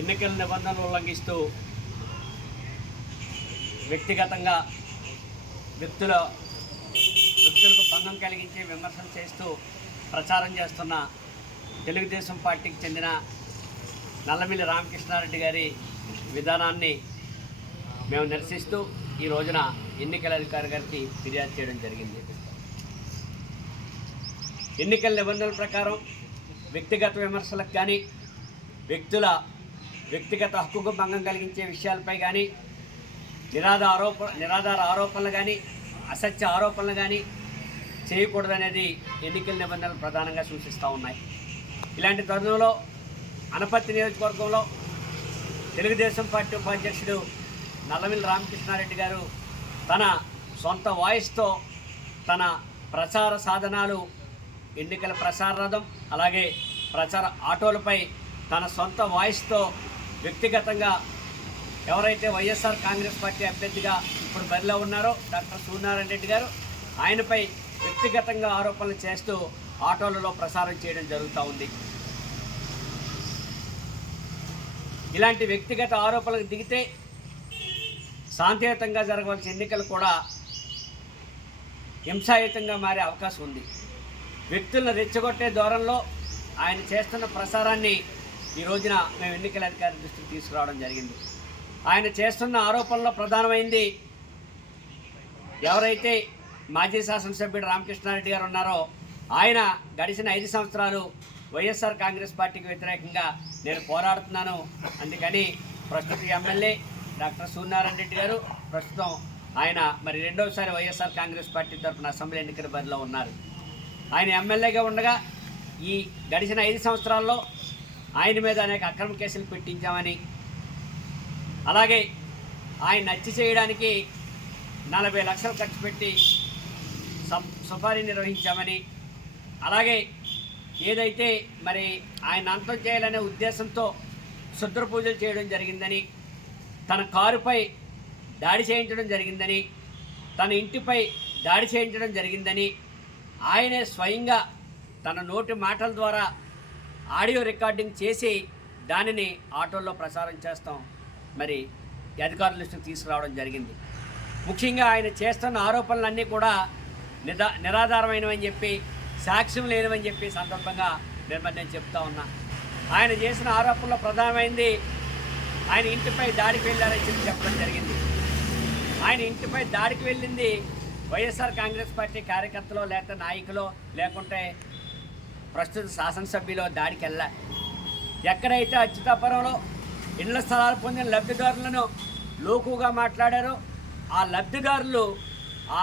ఎన్నికల నిబంధనలు ఉల్లంఘిస్తూ వ్యక్తిగతంగా వ్యక్తుల వ్యక్తులకు భంగం కలిగించి విమర్శలు చేస్తూ ప్రచారం చేస్తున్న తెలుగుదేశం పార్టీకి చెందిన నల్లమిల్లి రామకృష్ణారెడ్డి గారి విధానాన్ని మేము నిరసిస్తూ ఈ రోజున ఎన్నికల అధికారి గారికి ఫిర్యాదు చేయడం జరిగింది. ఎన్నికల నిబంధనల ప్రకారం వ్యక్తిగత విమర్శలకు కానీ వ్యక్తుల వ్యక్తిగత హక్కుకు భంగం కలిగించే విషయాలపై కానీ నిరాధ ఆరోప నిరాధార ఆరోపణలు కానీ అసత్య ఆరోపణలు కానీ చేయకూడదనేది ఎన్నికల నిబంధనలు ప్రధానంగా సూచిస్తూ ఉన్నాయి. ఇలాంటి తరుణంలో అనపర్తి నియోజకవర్గంలో తెలుగుదేశం పార్టీ ఉపాధ్యక్షుడు నల్లమిల్లి రామకృష్ణారెడ్డి గారు తన సొంత వాయిస్తో తన ప్రచార సాధనాలు ఎన్నికల ప్రచార రథం అలాగే ప్రచార ఆటోలపై తన సొంత వాయిస్తో వ్యక్తిగతంగా ఎవరైతే వైఎస్ఆర్ కాంగ్రెస్ పార్టీ అభ్యర్థిగా ఇప్పుడు బరిలో ఉన్నారో డాక్టర్ సూర్యనారాయణ రెడ్డి గారు ఆయనపై వ్యక్తిగతంగా ఆరోపణలు చేస్తూ ఆటోలలో ప్రసారం చేయడం జరుగుతూ ఉంది. ఇలాంటి వ్యక్తిగత ఆరోపణలకు దిగితే శాంతియుతంగా జరగవలసిన ఎన్నికలు కూడా హింసాయుతంగా మారే అవకాశం ఉంది. వ్యక్తులను రెచ్చగొట్టే దూరంలో ఆయన చేస్తున్న ప్రసారాన్ని ఈ రోజున మేము ఎన్నికల అధికారి దృష్టికి తీసుకురావడం జరిగింది. ఆయన చేస్తున్న ఆరోపణలో ప్రధానమైంది ఎవరైతే మాజీ శాసనసభ్యుడు రామకృష్ణారెడ్డి గారు ఉన్నారో ఆయన గడిచిన ఐదు సంవత్సరాలు వైఎస్ఆర్ కాంగ్రెస్ పార్టీకి వ్యతిరేకంగా నేను పోరాడుతున్నాను. అందుకని ప్రస్తుత ఎమ్మెల్యే డాక్టర్ సూర్యనారాయణ రెడ్డి గారు ప్రస్తుతం ఆయన మరి రెండవసారి వైఎస్ఆర్ కాంగ్రెస్ పార్టీ తరఫున అసెంబ్లీ ఎన్నికల బరిలో ఉన్నారు. ఆయన ఎమ్మెల్యేగా ఉండగా ఈ గడిచిన ఐదు సంవత్సరాల్లో ఆయన మీద అనేక అక్రమ కేసులు పెట్టించామని. అలాగే ఆయన హత్య చేయడానికి నలభై లక్షలు ఖర్చు పెట్టి సం సుపారీ నిర్వహించామని. అలాగే ఏదైతే మరి ఆయన అంతం చేయాలనే ఉద్దేశంతో శుద్ర పూజలు చేయడం జరిగిందని తన కారుపై దాడి చేయించడం జరిగిందని తన ఇంటిపై దాడి చేయించడం జరిగిందని ఆయనే స్వయంగా తన నోటి మాటల ద్వారా ఆడియో రికార్డింగ్ చేసి దానిని ఆటోల్లో ప్రసారం చేస్తాం. మరి అధికారుల దృష్టికి తీసుకురావడం జరిగింది. ముఖ్యంగా ఆయన చేస్తున్న ఆరోపణలన్నీ కూడా నిదా నిరాధారమైనవని చెప్పి సాక్ష్యం లేనివని చెప్పి సందర్భంగా నేను నేను చెప్తా ఉన్నా. ఆయన చేసిన ఆరోపణలో ప్రధానమైంది ఆయన ఇంటిపై దాడికి వెళ్ళారని చెప్పి చెప్పడం జరిగింది. ఆయన ఇంటిపై దాడికి వెళ్ళింది వైఎస్ఆర్ కాంగ్రెస్ పార్టీ కార్యకర్తలో లేకపోతే నాయకులో లేకుంటే ప్రస్తుత శాసనసభ్యులో దాడికి ఎక్కడైతే అచ్యుతాపురంలో ఇళ్ళ స్థలాలు పొందిన లబ్ధిదారులను లోకుగా మాట్లాడారో ఆ లబ్ధిదారులు ఆ